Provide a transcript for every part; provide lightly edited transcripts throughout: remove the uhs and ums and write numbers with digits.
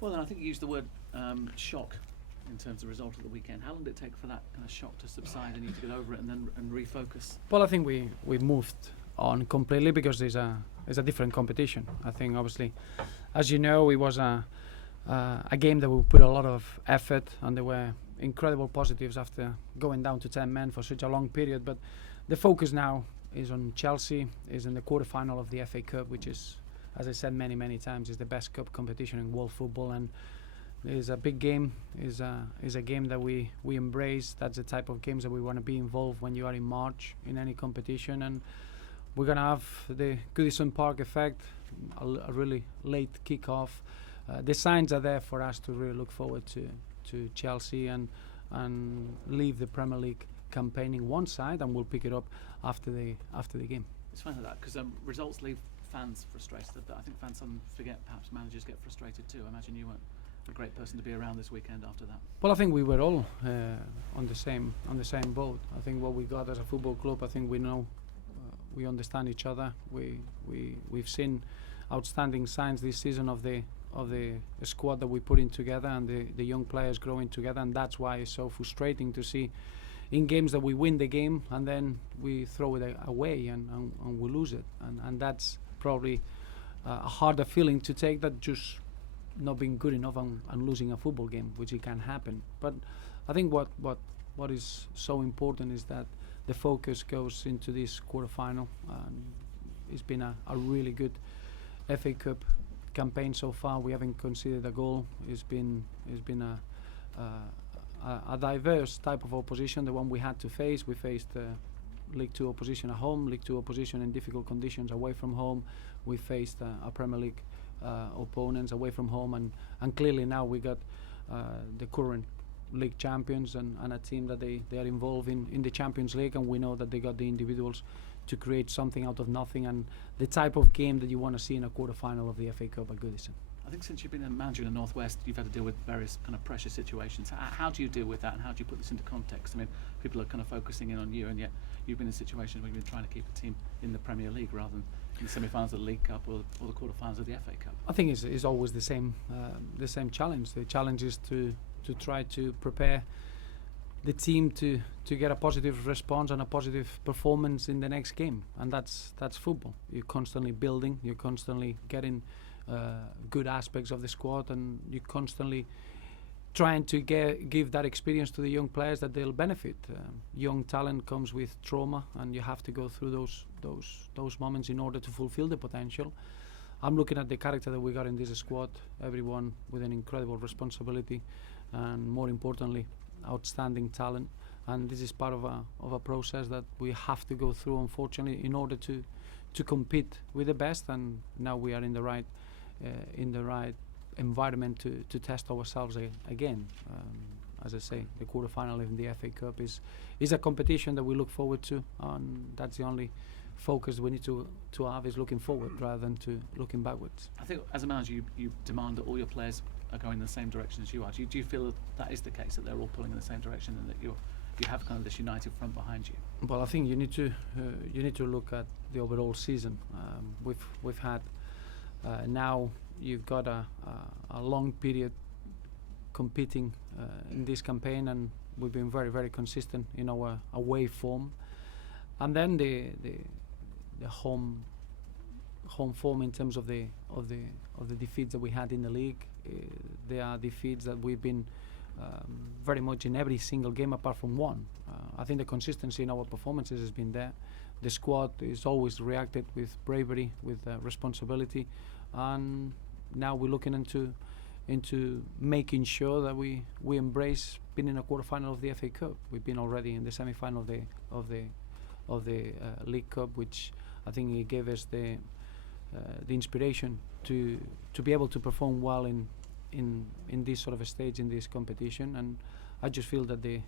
Well, then I think you used the word shock in terms of the result of the weekend. How long did it take for that kind of shock to subside and you to get over it and then refocus? Well, I think we moved on completely because it's a different competition. I think obviously, as you know, it was a game that we put a lot of effort, and there were incredible positives after going down to 10 men for such a long period. But the focus now is on Chelsea, is in the quarter-final of the FA Cup, which is, as I said many times, is the best cup competition in world football, and is a big game, is a game that we embrace. That's the type of games that we want to be involved when you are in March in any competition, and we're going to have the Goodison Park effect, a really late kick-off. The signs are there for us to really look forward to Chelsea and leave the Premier League campaigning one side, and we'll pick it up after the game. It's funny that because results leave fans frustrated. But I think fans sometimes forget, perhaps managers get frustrated too. I imagine you weren't a great person to be around this weekend after that. Well, I think we were all on the same boat. I think what we got as a football club, I think we know, we understand each other. We've seen outstanding signs this season of the squad that we put in together, and the young players growing together, and that's why it's so frustrating to see in games that we win the game and then we throw it away and we lose it, and that's probably a harder feeling to take, that just not being good enough and losing a football game, which it can happen. But I think what is so important is that the focus goes into this quarter-final. It's been a really good FA Cup campaign so far. We haven't conceded a goal. It's been a diverse type of opposition, the one we had to face. We faced League 2 opposition at home, League 2 opposition in difficult conditions away from home. We faced a Premier League opponents away from home, and clearly now we got the current league champions and a team that they are involved in the Champions League, and we know that they got the individuals to create something out of nothing, and the type of game that you want to see in a quarter-final of the FA Cup at Goodison. I think since you've been a manager in the Northwest, you've had to deal with various kind of pressure situations. How do you deal with that, and how do you put this into context? I mean, people are kind of focusing in on you, and yet you've been in situations where you've been trying to keep a team in the Premier League rather than in the semi-finals of the League Cup or the quarter-finals of the FA Cup. I think it's always the same challenge. The challenge is to try to prepare the team to get a positive response and a positive performance in the next game, and that's football. You're constantly building, you're constantly getting good aspects of the squad, and you're constantly trying to give that experience to the young players that they'll benefit. Young talent comes with trauma, and you have to go through those moments in order to fulfill the potential. I'm looking at the character that we got in this squad, everyone with an incredible responsibility, and more importantly, outstanding talent. And this is part of a process that we have to go through, unfortunately, in order to compete with the best. And now we are in the right environment to test ourselves again. As I say, the quarterfinal in the FA Cup is a competition that we look forward to, and that's the only focus we need to have, is looking forward rather than to looking backwards. I think as a manager you demand that all your players are going in the same direction as you are. Do you feel that is the case, that they're all pulling in the same direction, and that you have kind of this united front behind you? Well, I think you need to look at the overall season. We've had now you've got a long period competing in this campaign, and we've been very, very consistent in our away form. And then the home form in terms of the defeats that we had in the league. They are defeats that we've been very much in every single game apart from one. I think the consistency in our performances has been there. The squad is always reacted with bravery, with responsibility, and now we're looking into making sure that we embrace being in a quarterfinal of the FA Cup. We've been already in the semi-final of the League Cup, which I think it gave us the inspiration to be able to perform well in this sort of a stage in this competition. And I just feel that the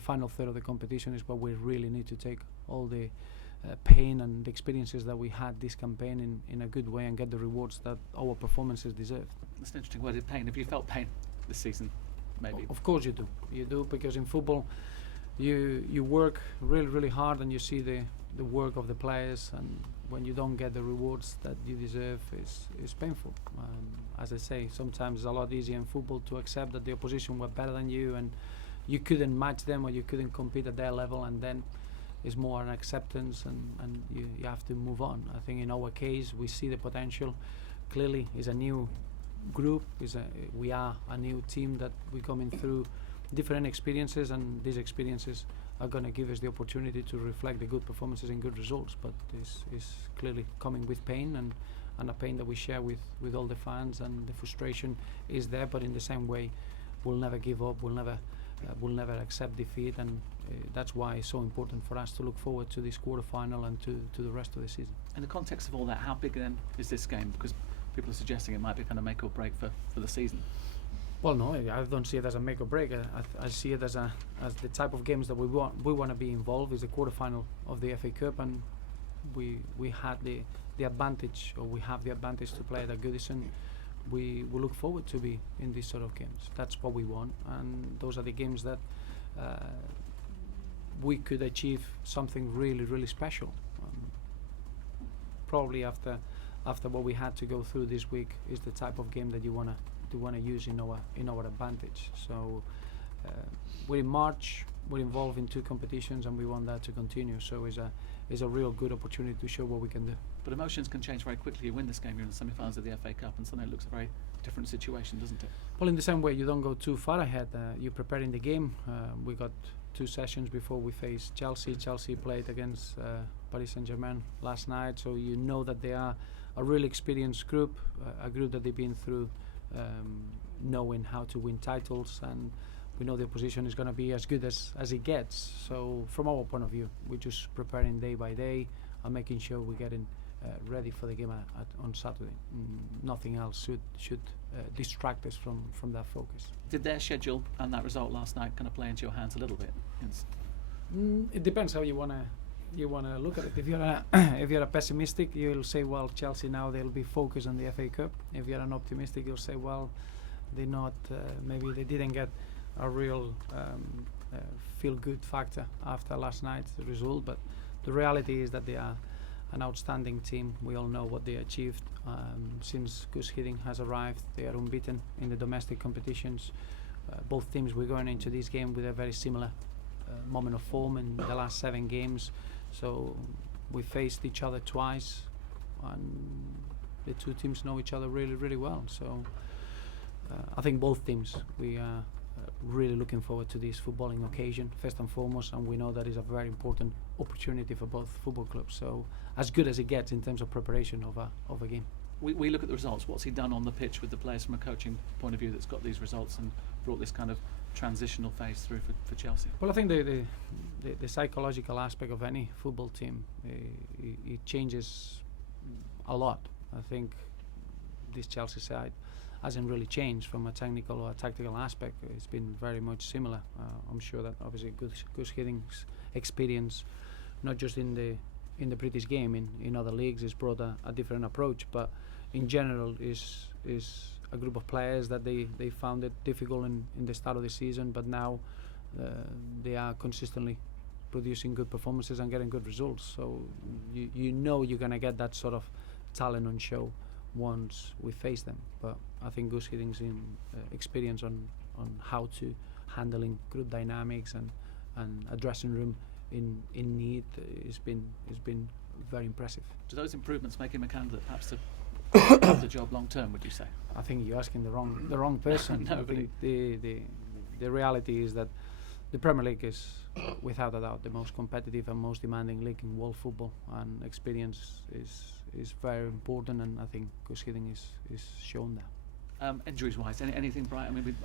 final third of the competition is where we really need to take all the pain and the experiences that we had this campaign in a good way and get the rewards that our performances deserve. That's an interesting word, pain. Have you felt pain this season, maybe? Of course you do, because in football you work really, really hard, and you see the work of the players, and when you don't get the rewards that you deserve, is painful. As I say, sometimes it's a lot easier in football to accept that the opposition were better than you and you couldn't match them or you couldn't compete at their level, and then it's more an acceptance, and you have to move on. I think in our case we see the potential. Clearly it's a new group, we are a new team that we're coming through different experiences, and these experiences are going to give us the opportunity to reflect the good performances and good results, but this is clearly coming with pain, and a pain that we share with all the fans, and the frustration is there, but in the same way we'll never give up, we'll never accept defeat, and that's why it's so important for us to look forward to this quarter-final and to the rest of the season. In the context of all that, how big then is this game? Because people are suggesting it might be kind of make or break for the season. Well, no, I don't see it as a make or break. I see it as the type of games that we want to be involved. Is the quarter-final of the FA Cup, and we had the advantage, or we have the advantage to play at Goodison. We look forward to be in these sort of games. That's what we want, and those are the games that we could achieve something really, really special. Probably after what we had to go through this week, is the type of game that you want to use in our advantage. So we're in March, we're involved in 2 competitions, and we want that to continue. So it's a real good opportunity to show what we can do. But emotions can change very quickly. You win this game, you're in the semi-finals of the FA Cup, and suddenly it looks a very different situation, doesn't it? Well, in the same way, you don't go too far ahead. You're preparing the game. We got 2 sessions before we face Chelsea. Chelsea played against Paris Saint-Germain last night, so you know that they are a really experienced group, a group that they've been through knowing how to win titles, and we know the opposition is going to be as good as it gets. So from our point of view, we're just preparing day by day and making sure we're getting ready for the game on Saturday. Nothing else should distract us from that focus. Did their schedule and that result last night kind of play into your hands a little bit? It depends how you wanna look at it. If you're a pessimistic, you'll say, well, Chelsea now they'll be focused on the FA Cup. If you're an optimistic, you'll say, well, they're not. Maybe they didn't get a real feel-good factor after last night's result. But the reality is that they are an outstanding team. We all know what they achieved since Gus Hiddink has arrived. They are unbeaten in the domestic competitions. Both teams were going into this game with a very similar moment of form in the last 7 games. So we faced each other twice, and the 2 teams know each other really, really well. So I think both teams, we are really looking forward to this footballing occasion first and foremost, and we know that is a very important opportunity for both football clubs. So as good as it gets in terms of preparation of a game. We look at the results. What's he done on the pitch with the players from a coaching point of view that's got these results and brought this kind of transitional phase through for Chelsea? Well, I think the psychological aspect of any football team, it changes a lot. I think this Chelsea side hasn't really changed from a technical or a tactical aspect. It's been very much similar. I'm sure that obviously Gus Hiddink's experience, not just in the British game, in other leagues, has brought a different approach, but in general is a group of players that they found it difficult in the start of the season, but now they are consistently producing good performances and getting good results. So you know you're going to get that sort of talent on show once we face them. But I think Gus Hiddink's experience on how to handling group dynamics and a dressing room in need has been very impressive. Do those improvements make him a candidate perhaps to have the job long term, would you say? I think you're asking the wrong person. No, I think the reality is that the Premier League is without a doubt the most competitive and most demanding league in world football, and experience is very important, and I think Gus Hiddink is shown that. Injuries wise, anything Brian? I mean,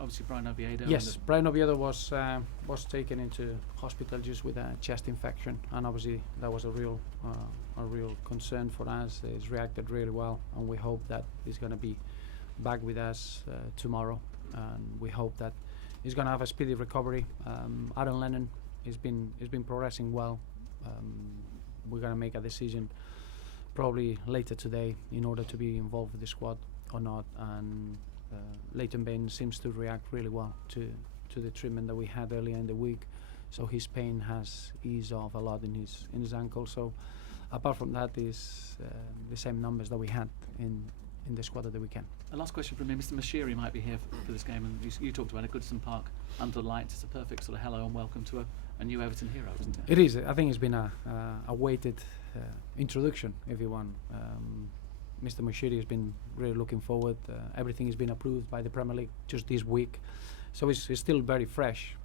obviously Brian Oviedo. Yes, Brian Oviedo was taken into hospital just with a chest infection, and obviously that was a real concern for us. He's reacted really well, and we hope that he's going to be back with us tomorrow, and we hope that he's going to have a speedy recovery. Aaron Lennon has been progressing well. We're going to make a decision probably later today in order to be involved with the squad or not, and Leighton Baines seems to react really well to the treatment that we had earlier in the week. so his pain has eased off a lot in his ankle. So apart from that, is the same numbers that we had in the squad at the weekend. A last question from me. Mr. Mashiri might be here for this game, and you talked about it. Goodison Park under the lights. It's a perfect sort of hello and welcome to a new Everton hero, isn't it? It is. I think it's been a weighted introduction, if you want. Mr. Mashiri has been really looking forward. Everything has been approved by the Premier League just this week, so it's still very fresh.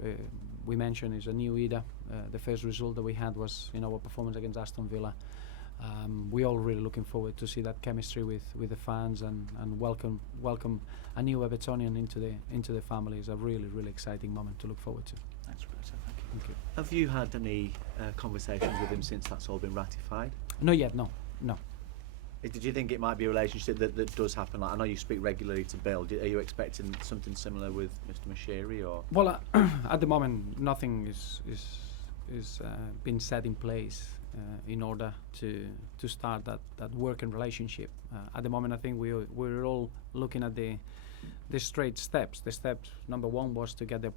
We mentioned it's a new era. The first result that we had was our performance against Aston Villa. We're all really looking forward to see that chemistry with the fans and welcome a new Evertonian into the family. It's a really exciting moment to look forward to. Thanks, Roberto. Thank you. Thank you. Have you had any conversations with him since that's all been ratified? Not yet. No. Did you think it might be a relationship that does happen? Like, I know you speak regularly to Bill. Are you expecting something similar with Mr. Mashiri, or? Well, at the moment, nothing is been set in place in order to start that working relationship. At the moment, I think we're all looking at the straight steps. The steps, number one was to get the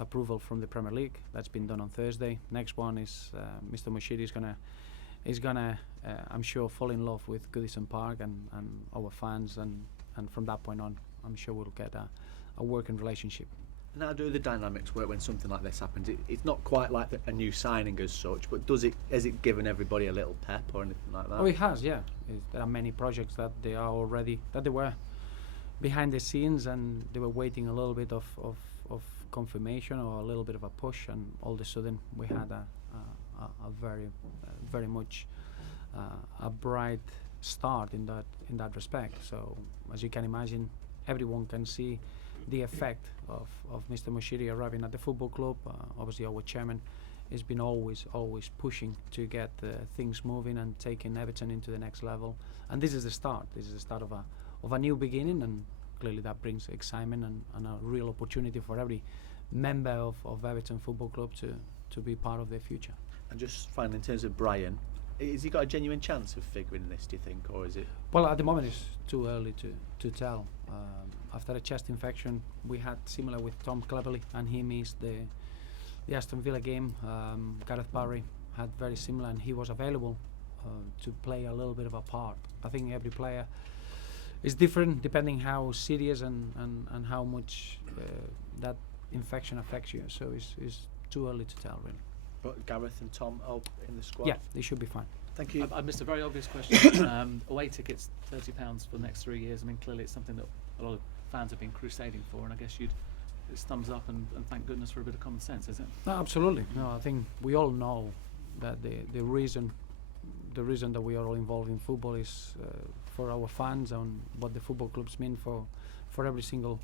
approval from the Premier League. That's been done on Thursday. Next one is Mr. Mashiri is gonna I'm sure fall in love with Goodison Park and our fans, and from that point on, I'm sure we'll get a working relationship. And how do the dynamics work when something like this happens? It's not quite like a new signing as such, but has it given everybody a little pep or anything like that? Oh, it has, yeah. There are many projects that they were behind the scenes, and they were waiting a little bit of confirmation or a little bit of a push, and all of a sudden we had a very much a bright start in that respect. So as you can imagine, everyone can see the effect of Mr. Mashiri arriving at the football club. Obviously our chairman has been always pushing to get things moving and taking Everton into the next level, and this is the start. This is the start of a new beginning, and clearly that brings excitement and a real opportunity for every member of Everton Football Club to be part of their future. And just finally, in terms of Brian, has he got a genuine chance of figuring this, do you think, or is it? Well, at the moment it's too early to tell. After a chest infection we had similar with Tom Cleverley, and he missed the Aston Villa game. Gareth Barry had very similar, and he was available to play a little bit of a part. I think every player is different depending how serious and how much that infection affects you. So it's too early to tell, really. But Gareth and Tom are in the squad? Yeah, they should be fine. Thank you. I missed a very obvious question. Away tickets, £30 for the next 3 years. I mean, clearly it's something that a lot of fans have been crusading for, and I guess it's thumbs up and thank goodness for a bit of common sense, is it? No, absolutely. No, I think we all know that the reason that we are all involved in football is for our fans, and what the football clubs mean for every single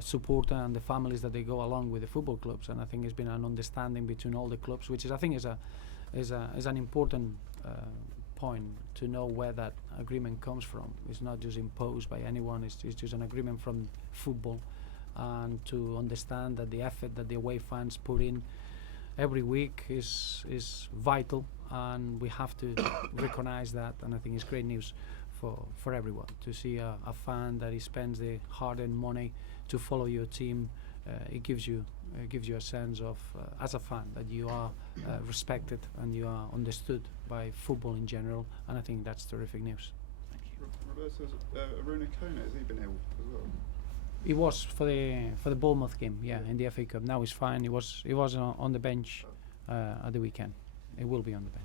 supporter and the families that they go along with the football clubs. And I think it's been an understanding between all the clubs, which I think is an important point to know where that agreement comes from. It's not just imposed by anyone. It's just an agreement from football, and to understand that the effort that the away fans put in every week is vital, and we have to recognise that. And I think it's great news for everyone to see a fan that he spends the hard-earned money to follow your team. It gives you a sense of, as a fan, that you are respected and you are understood by football in general, and I think that's terrific news. Thank you. Roberto, Aruna Kona, has he been ill as well? He was for the Bournemouth game, in the FA Cup. Now he's fine. He was on the bench at the weekend. He will be on the bench.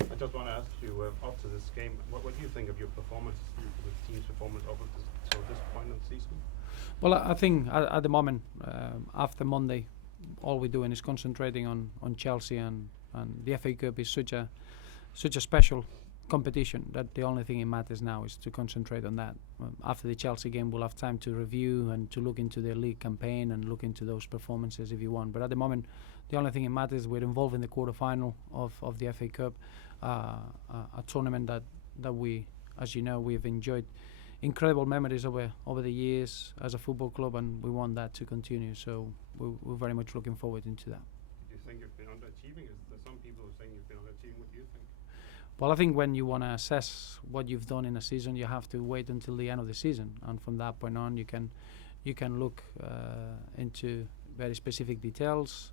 I just want to ask you, after this game, what do you think of your performance, the team's performance up to this point in the season? Well, I think at the moment, after Monday, all we're doing is concentrating on Chelsea, and the FA Cup is such a special competition that the only thing that matters now is to concentrate on that. After the Chelsea game, we'll have time to review and to look into the league campaign and look into those performances if you want. But at the moment, the only thing that matters, we're involved in the quarter-final of the FA Cup, a tournament that we, as you know, we've enjoyed incredible memories over the years as a football club, and we want that to continue. So we're very much looking forward into that. Do you think you've been underachieving? Is there some people who are saying you've been underachieving? What do you think? Well, I think when you want to assess what you've done in a season, you have to wait until the end of the season, and from that point on, you can look into very specific details,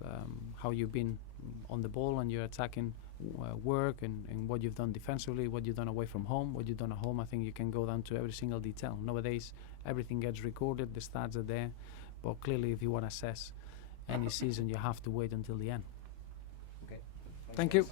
how you've been on the ball and your attacking work, and what you've done defensively, what you've done away from home, what you've done at home. I think you can go down to every single detail. Nowadays, everything gets recorded, the stats are there, but clearly if you want to assess any season, you have to wait until the end. Okay. Thank you.